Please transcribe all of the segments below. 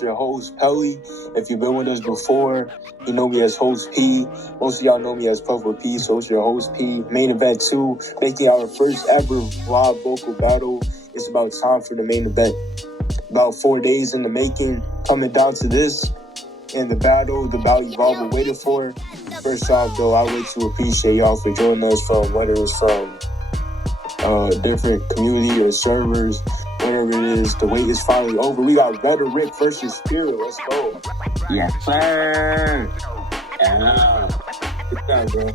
It's your host, Pelly. If you've been with us before, you know me as host P. Most of y'all know me as Puffa P, so it's your host P. Main event 2, making our first ever live vocal battle. It's about time for the main event. About 4 days in the making, coming down to this. And the bout you've all been waiting for. First off, though, I would to appreciate y'all for joining us from whether it's from different community or servers, whatever it is. The wait is finally over. We got Retta versus Spirit. Let's go. Yes, sir. Yeah. Good time, bro.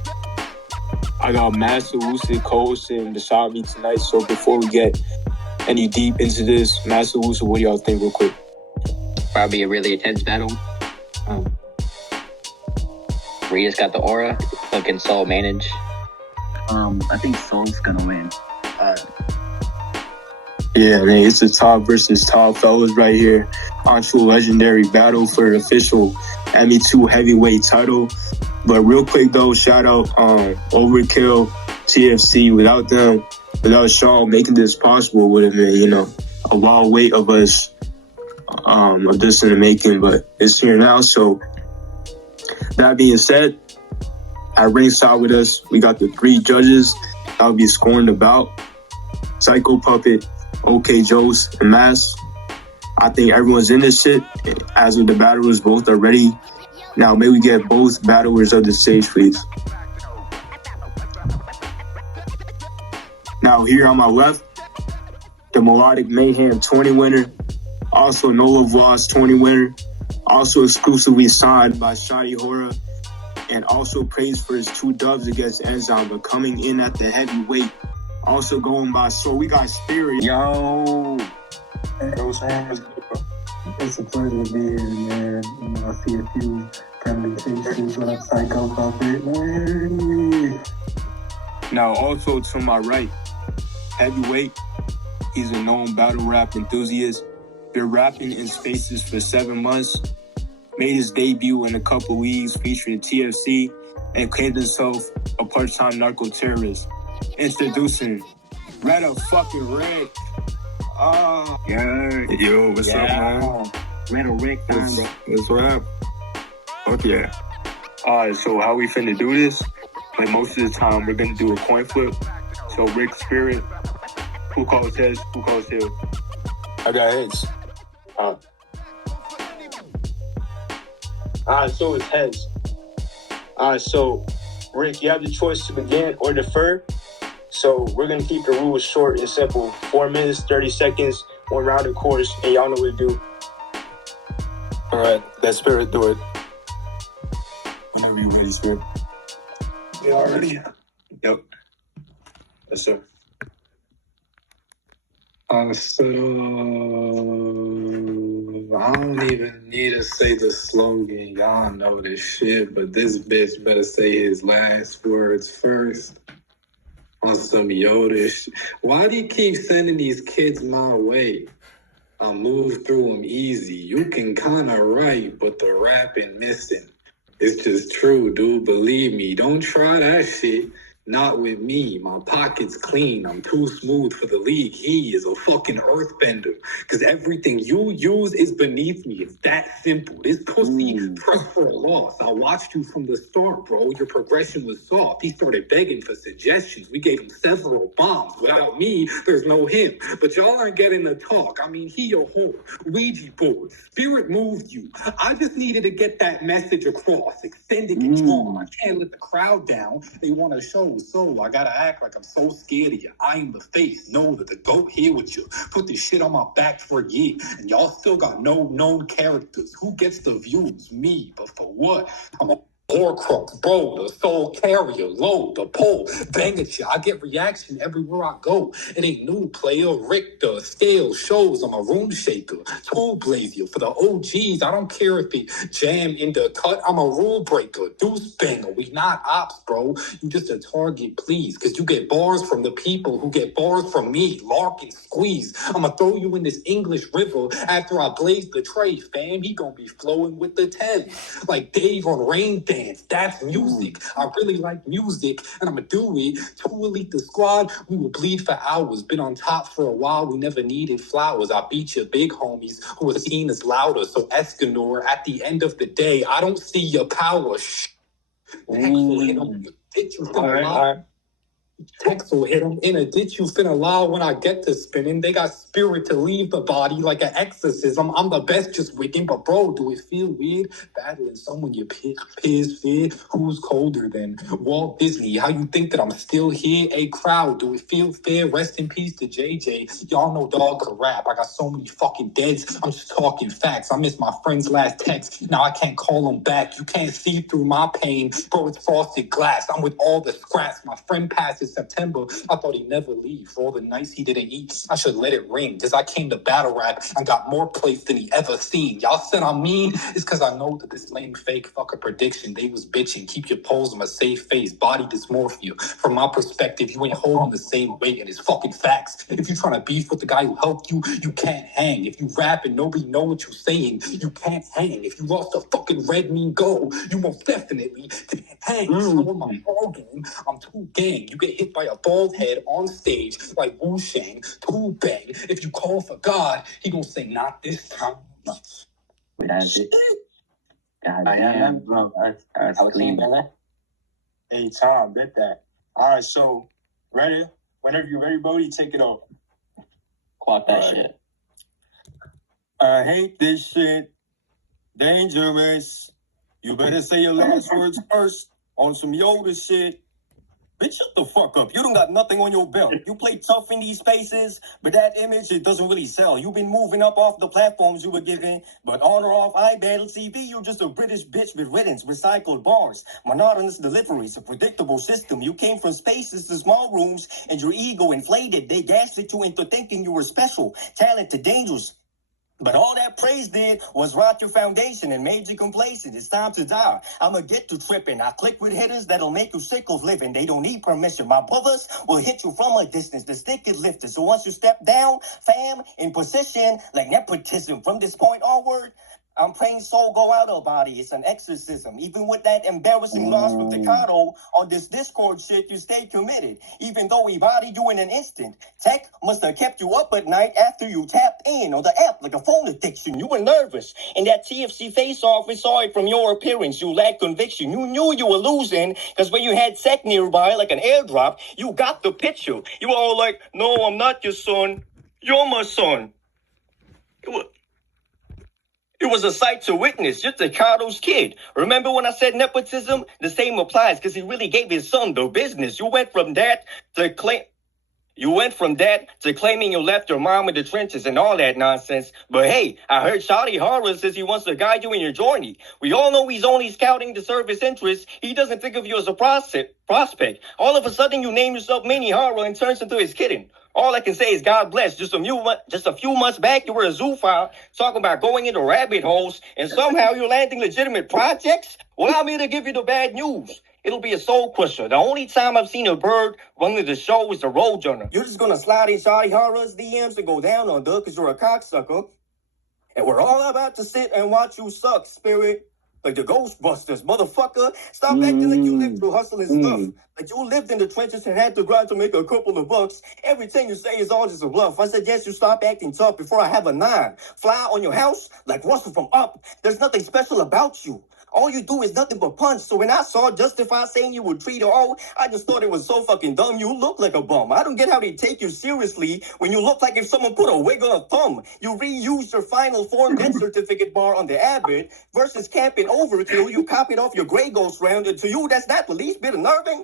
I got Master Lucid co-hosting beside me tonight. So before we get any deep into this, Master Lucid, what do y'all think real quick? Probably a really intense battle. Retta's got the aura, looking Soul manage. I think Soul's gonna win. Yeah, man, it's a top versus top fellas right here. Onto a legendary battle for an official ME2 heavyweight title. But real quick though, shout out Overkill, TFC. Without them, without Shaw making this possible would have been, a long wait of us of this in the making, but it's here now. So that being said, at ringside with us, we got the 3 judges that will be scoring the bout. Psycho Puppet, OK Joes, and Mass. I think everyone's in this shit. As with the battlers, both are ready. Now, may we get both battlers of the stage, please. Now, here on my left, the Melodic Mayhem 20 winner, also Nola Vloss 20 winner, also exclusively signed by Shiny Horror, and also praised for his 2 dubs against Enzyme, but coming in at the heavyweight. Also going by Soul. We got Spirit. Yo! It's a pleasure to be here, man. I see a few friendly faces. What up, Psycho Puppet? Now, also to my right, heavyweight. He's a known battle rap enthusiast. Been rapping in spaces for 7 months. Made his debut in a couple leagues featuring TFC and claimed himself a part-time narco-terrorist. Introducing Retta fucking Rick. Yeah, yo, what's up, man? Retta Rick, Let's rap. Fuck yeah. Alright, so how we finna do this? Like most of the time, we're gonna do a coin flip. So Rick, Spirit, who calls heads, who calls tails? I got heads. Alright, so it's heads. Alright, so Rick, you have the choice to begin or defer. So we're gonna keep the rules short and simple. 4 minutes, 30 seconds, 1 round of course, and y'all know what to do. Alright, let Spirit do it. Whenever you're ready, Spirit. You already? Yep. Yes, sir. So I don't even need to say the slogan. Y'all know this shit, but this bitch better say his last words first. On some Yoda shit. Why do you keep sending these kids my way? I move through them easy. You can kinda write, but the rapping missing. It's just true, dude. Believe me. Don't try that shit. Not with me. My pocket's clean. I'm too smooth for the league. He is a fucking earthbender. Because everything you use is beneath me. It's that simple. This pussy pressed for a loss. I watched you from the start, bro. Your progression was soft. He started begging for suggestions. We gave him several bombs. Without me, there's no him. But y'all aren't getting the talk. I mean, he a whore. Ouija board. Spirit moved you. I just needed to get that message across. Extended control. I can't let the crowd down. They want to show. So I gotta act like I'm so scared of you. I am the face. Know that the GOAT here with you. Put this shit on my back for a year. And y'all still got no known characters. Who gets the views? Me. But for what? I'm a Horcrux, bro, the soul carrier, low, the pole, bang at you. I get reaction everywhere I go. It ain't new player, Rick, the scale shows. I'm a room shaker, tool blazer. For the OGs, I don't care if it jam in the cut. I'm a rule breaker, deuce banger. We not ops, bro. You just a target, please. Cause you get bars from the people who get bars from me. Lark and squeeze. I'ma throw you in this English river after I blaze the tray, fam. He gonna be flowing with the Thames. Like Dave on rain dance. dance. That's music. I really like music, and I'ma do it. To elite the squad, we will bleed for hours. Been on top for a while, we never needed flowers. I beat your big homies who were seen as louder. So Escanor, at the end of the day, I don't see your power. Shh. Texel hit him. Did you All right. Texel hit him in a ditch. You finna lie when I get to spinning. They got spirit to leave the body like an exorcism. I'm the best, just wicked. But bro, do it feel weird battling someone you peers fear? Who's colder than Walt Disney? How you think that I'm still here? A crowd, do it feel fair? Rest in peace to JJ. Y'all know dog could rap. I got so many fucking deads. I'm just talking facts. I missed my friend's last text. Now I can't call him back. You can't see through my pain. Bro, it's frosted glass. I'm with all the scraps. My friend passes September. I thought he'd never leave. For all the nights he didn't eat, I should let it ring. Cause I came to battle rap and got more plays than he ever seen. Y'all said I'm mean. It's cause I know that this lame fake fuck a prediction. They was bitching. Keep your pose on a safe face. Body dysmorphia. From my perspective, you ain't holding the same weight, and it's fucking facts. If you trying to beef with the guy who helped you, you can't hang. If you rap and nobody know what you're saying, you can't hang. If you lost a fucking red mean go, you most definitely can't hang. So in my ball game, I'm too gang. You get hit by a bald head on stage like Wu Shang, too bang. If you call for God, he gonna say not this time. Wait, that's it. God I damn, am. bro. That's I would clean. say that. Hey, Tom, bet that. All right, so, ready? Whenever you're ready, Bodie, take it off. Quack that Right. shit. I hate this shit. Dangerous. You better say your last words first on some Yoda shit. Bitch, shut the fuck up. You don't got nothing on your belt. You play tough in these spaces, but that image, it doesn't really sell. You've been moving up off the platforms you were given, but on or off iBattle TV, you're just a British bitch with riddance, recycled bars, monotonous deliveries, a predictable system. You came from spaces to small rooms, and your ego inflated. They gaslit you into thinking you were special, talented, dangerous. But all that praise did was rot your foundation and made you complacent. It's time to die. I'ma get to tripping. I click with hitters that'll make you sick of living. They don't need permission. My brothers will hit you from a distance. The stick is lifted. So once you step down, fam, in position, like nepotism, from this point onward, I'm praying soul go out of body. It's an exorcism. Even with that embarrassing loss with Decado on this Discord shit, you stay committed. Even though we bodied you in an instant. Tech must have kept you up at night after you tapped in on the app like a phone addiction. You were nervous. In that TFC face-off, we saw it from your appearance. You lacked conviction. You knew you were losing because when you had Tech nearby like an airdrop, you got the picture. You were all like, no, I'm not your son. You're my son. It was a sight to witness. You're Ricardo's kid. Remember when I said nepotism? The same applies because he really gave his son the business. You went from that to claiming you left your mom in the trenches and all that nonsense. But hey, I heard Shawty Horror says he wants to guide you in your journey. We all know he's only scouting to serve his interests. He doesn't think of you as a prospect. All of a sudden, you name yourself Mini Horror and turns into his kitten. All I can say is God bless. Just a few months back, you were a zoophile talking about going into rabbit holes, and somehow you're landing legitimate projects? Well, I'm here to give you the bad news. It'll be a soul crusher. The only time I've seen a bird running the show is the Roadrunner. You're just gonna slide in Shawty Horror's DMs and go down on her because you're a cocksucker. And we're all about to sit and watch you suck, spirit. Like the Ghostbusters, motherfucker. Stop acting like you lived through hustle and stuff. Like you lived in the trenches and had to grind to make a couple of bucks. Everything you say is all just a bluff. I suggest you stop acting tough before I have a 9. Fly on your house like Russell from Up. There's nothing special about you. All you do is nothing but punch. So when I saw Justify saying you would treat her all, I just thought it was so fucking dumb. You look like a bum. I don't get how they take you seriously when you look like if someone put a wig on a thumb. You reused your final form death certificate bar on the Abbott versus camping over till you copied off your Grey Ghost round. And to you, that's not the least bit unnerving.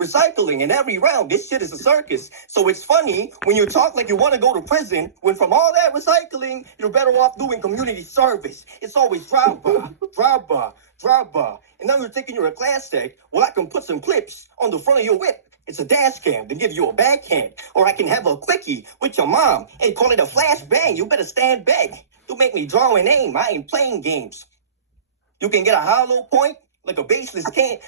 Recycling in every round. This shit is a circus. So it's funny when you talk like you want to go to prison, when from all that recycling, you're better off doing community service. It's always drive-by. And now you're thinking you're a class tech. Well, I can put some clips on the front of your whip. It's a dash cam to give you a backhand. Or I can have a quickie with your mom and call it a flash bang. You better stand back. You make me draw and aim. I ain't playing games. You can get a hollow point like a baseless can.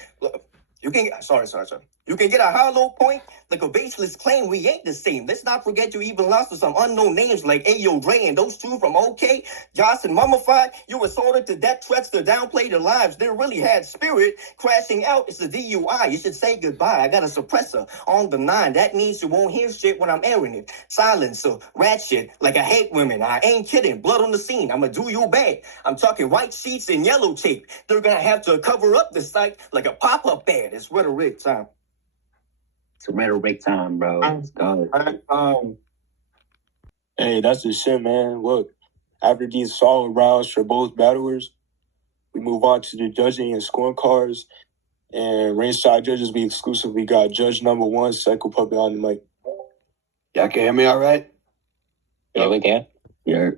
You You can get a hollow point like a baseless claim. We ain't the same. Let's not forget you even lost to some unknown names like Ayo Dre and those two from OK. Josh and Mummified, you assaulted to death threats to downplay their lives. They really had spirit. Crashing out is a DUI. You should say goodbye. I got a suppressor on the 9. That means you won't hear shit when I'm airing it. Silencer, ratchet, like I hate women. I ain't kidding. Blood on the scene. I'ma do you bad. I'm talking white sheets and yellow tape. They're gonna have to cover up the site like a pop-up ad. It's rhetoric time. It's rhetoric time, bro. Let's go. Hey, that's the shit, man. Look, after these solid rounds for both battlers, we move on to the judging and scoring cards. And ringside judges, we exclusively got judge number 1, Psycho Puppet on the mic. Y'all can hear me all right? Yeah, we can. Yeah.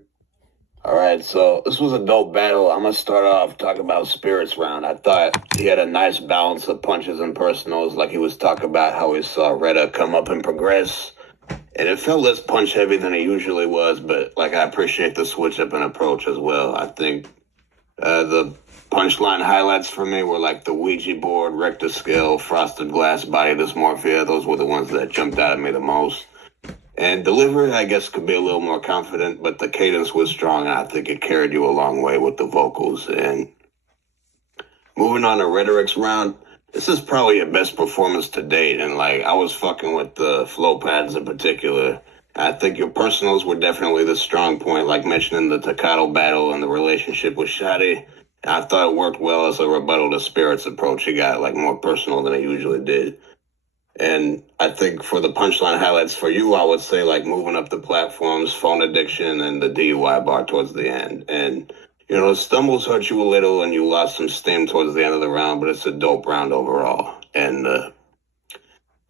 All right, so this was a dope battle. I'm going to start off talking about Spirit's round. I thought he had a nice balance of punches and personals, like he was talking about how he saw Retta come up and progress. And it felt less punch heavy than it usually was, but like I appreciate the switch up and approach as well. I think the punchline highlights for me were like the Ouija board, Richter scale, frosted glass body dysmorphia. Those were the ones that jumped out at me the most. And delivery, I guess, could be a little more confident, but the cadence was strong, and I think it carried you a long way with the vocals. And moving on to Rhetoric's round, this is probably your best performance to date, and like I was fucking with the flow pads in particular. I think your personals were definitely the strong point, like mentioning the Takato battle and the relationship with Shadi. I thought it worked well as a rebuttal to Spirit's approach. He got like more personal than he usually did. And I think for the punchline highlights for you, I would say like moving up the platforms, phone addiction, and the DUI bar towards the end. And, you know, the stumbles hurt you a little and you lost some steam towards the end of the round, but it's a dope round overall. And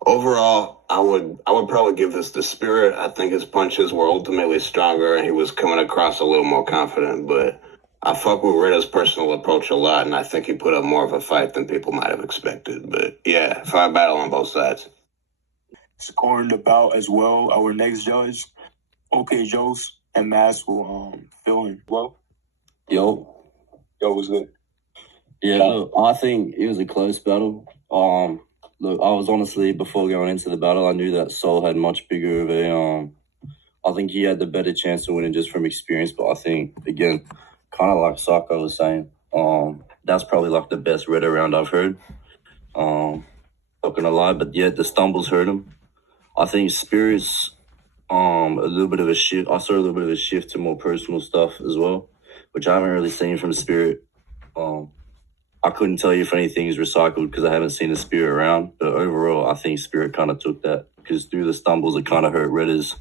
overall, I would probably give this to Spirit. I think his punches were ultimately stronger and he was coming across a little more confident, but I fuck with Retta's personal approach a lot, and I think he put up more of a fight than people might have expected. But yeah, fair battle on both sides. Scoring the bout as well, our next judge, OK Jose and Mass will fill in. Well, Yo, what's good? yeah, look, I think it was a close battle. Look, I was honestly, before going into the battle, I knew that Soul had much bigger of a, I think he had the better chance of winning just from experience, but I think, again, kind of like Sako was saying, that's probably like the best Retta round I've heard. Not gonna lie, but yeah, the stumbles hurt him. I think Spirit's a little bit of a shift. I saw a little bit of a shift to more personal stuff as well, which I haven't really seen from Spirit. I couldn't tell you if anything is recycled because I haven't seen the Spirit around, but overall, I think Spirit kind of took that because through the stumbles, it kind of hurt Retta's,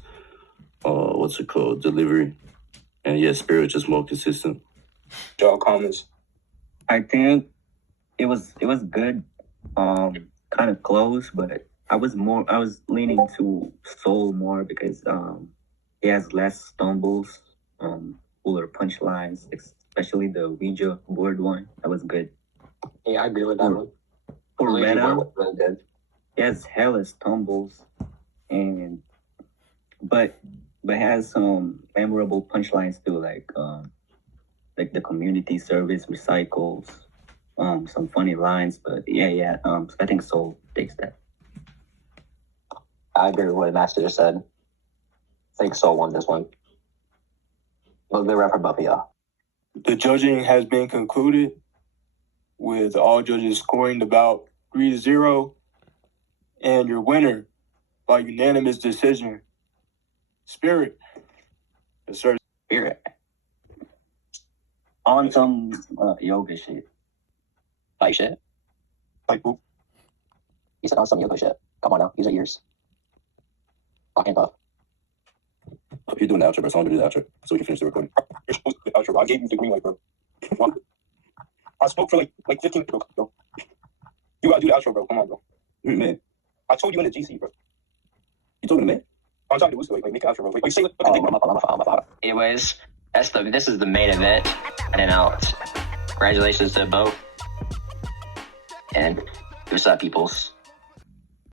delivery. And yeah, Spirit just more consistent. Y'all comments? I think it was good, kind of close, but I was leaning to Soul more because he has less stumbles, fuller punchlines, especially the Ouija board one. That was good. Yeah, I agree with that one. For Retta, Really good. he has hella stumbles, but has some memorable punchlines too, like the community service recycles, some funny lines. But yeah. I think Soul takes that. I agree with what Master just said. I think Soul won this one. Well, good rep for both of y'all. The judging has been concluded with all judges scoring the bout 3-0. And your winner by unanimous decision, Spirit. Yes, sir. Spirit. On some yoga shit. Like shit. Like who? He said on some yoga shit. Come on now, use your ears. Fucking Puff. If you're doing the outro, bro, so I'm gonna do the outro so we can finish the recording. You're supposed to do the outro, bro. I gave you the green light, bro. I spoke for like 15 minutes, bro. You gotta do the outro, bro. Come on, bro. Man, I told you in the GC, bro. you talking to me? I'm talking to Lucid. Like, make an outro, bro. Like say what the thing, bro. Anyways, this is the main event. And then congratulations to BOUT. And what's up, peoples?